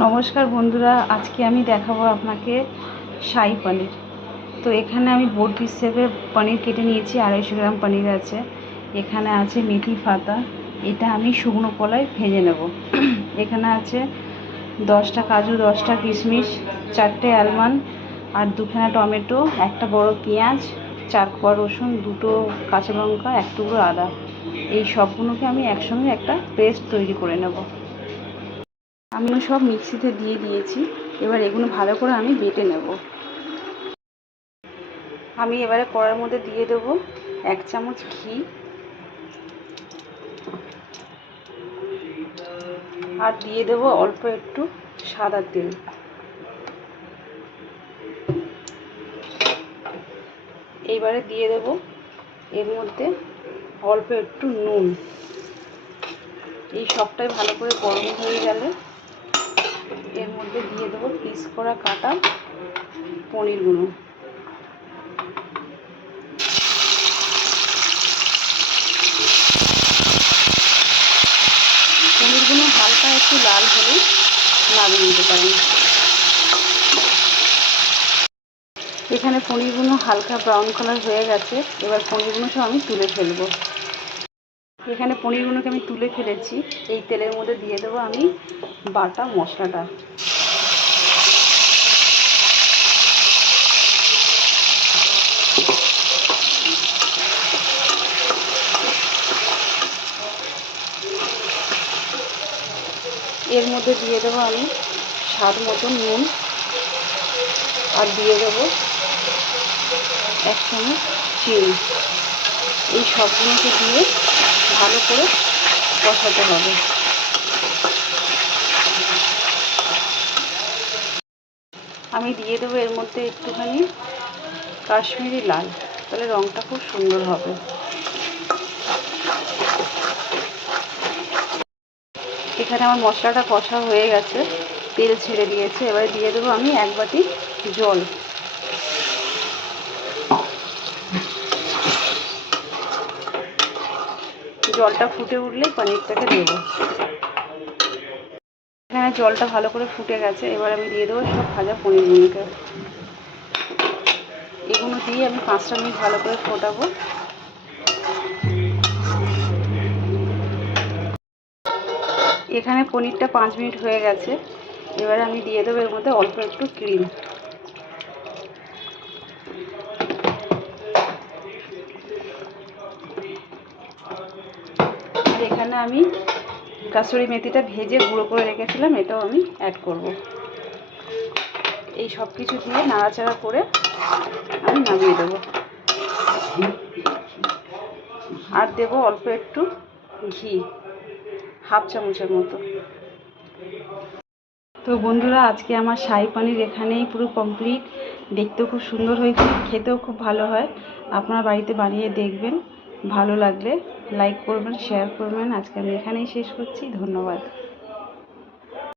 নমস্কার বন্ধুরা, আজকে আমি দেখাবো আপনাকে শাহী পনির। তো এখানে আমি বোর্ড হিসেবে পনির কেটে নিয়েছি। 250 গ্রাম পনির আছে। এখানে আছে মেথি পাতা, এটা আমি শুকনো কলায় ভেজে নেব। এখানে আছে 10টা কাজু, 10টা কিশমিশ, 4টে আলমন্ড আর 2খানা টমেটো, একটা বড় পেঁয়াজ, 4 কোয়া রসুন, 2টো কাঁচা লঙ্কা, 1 টুকরো আদা। এই সবগুলোকে আমি একসঙ্গে একটা পেস্ট তৈরি করে নেব। আমিও সব মিক্সিতে দিয়ে দিয়েছি। এবার এগুলো ভালো করে আমি বেটে নেব। আমি এবারে কড়াইয়ের মধ্যে দিয়ে দেব 1 চামচ ঘি আর দিয়ে দেব অল্প একটু সাদা তেল। এইবারে দিয়ে দেব এর মধ্যে অল্প একটু নুন। এই সবটাই ভালো করে গরম হয়ে গেলে এর মধ্যে দিয়ে দেব পিস করা কাটা পনিরগুলো। পনিরগুলো হালকা একটু লাল হলে নামিয়ে নিতে পারেন। এখানে পনিরগুলো হালকা ব্রাউন কালার হয়ে গেছে। এবার পনিরগুলো সব আমি তুলে ফেলবো। এখানে পনিরগুলোকে আমি তুলে ফেলেছি। এই তেলের মধ্যে দিয়ে দেবো আমি বাটা মশলাটা। এর মধ্যে দিয়ে দেবো আমি স্বাদ মতো নুন আর দিয়ে দেবো 1 চামচ চিনি। এই সবগুলোকে দিয়ে ভালো করে কষাতে হবে। আমি দিয়ে দেবো এর মধ্যে একটুখানি কাশ্মীরি লাল, তাহলে রঙটা খুব সুন্দর হবে। এখানে আমার মশলাটা কষা হয়ে গেছে, তেল ছেড়ে দিয়েছে। এবারে দিয়ে দেবো আমি 1 বাটি জল। জলটা ফুটে উঠলেই পনিরটাকে দেবো। এখানে জলটা ভালো করে ফুটে গেছে। এবার আমি দিয়ে দেবো সব ভাজা পনিরগুলোকে। এগুলো দিয়ে আমি 5টা মিনিট ভালো করে ফোটাবো। এখানে পনিরটা 5 মিনিট হয়ে গেছে। এবারে আমি দিয়ে দেবো এর মধ্যে অল্প একটু ক্রিম। আর এখানে আমি কাসুরি মেথিটা ভেজে গুঁড়ো করে রেখেছিলাম, এটাও আমি অ্যাড করব। এই সব কিছু দিয়ে নাড়াচাড়া করে আমি নামিয়ে দেবো। আর দেবো অল্প একটু ঘি, 1/2 চামচের মতো। তো বন্ধুরা, আজকে আমার শাহী পনির এখানেই পুরো কমপ্লিট। দেখতেও খুব সুন্দর হয়েছে, খেতেও খুব ভালো হয়। আপনারা বাড়িতে বানিয়ে দেখবেন। ভালো লাগলে লাইক করবেন, শেয়ার করবেন। আজকে আমি এখানেই শেষ করছি। ধন্যবাদ।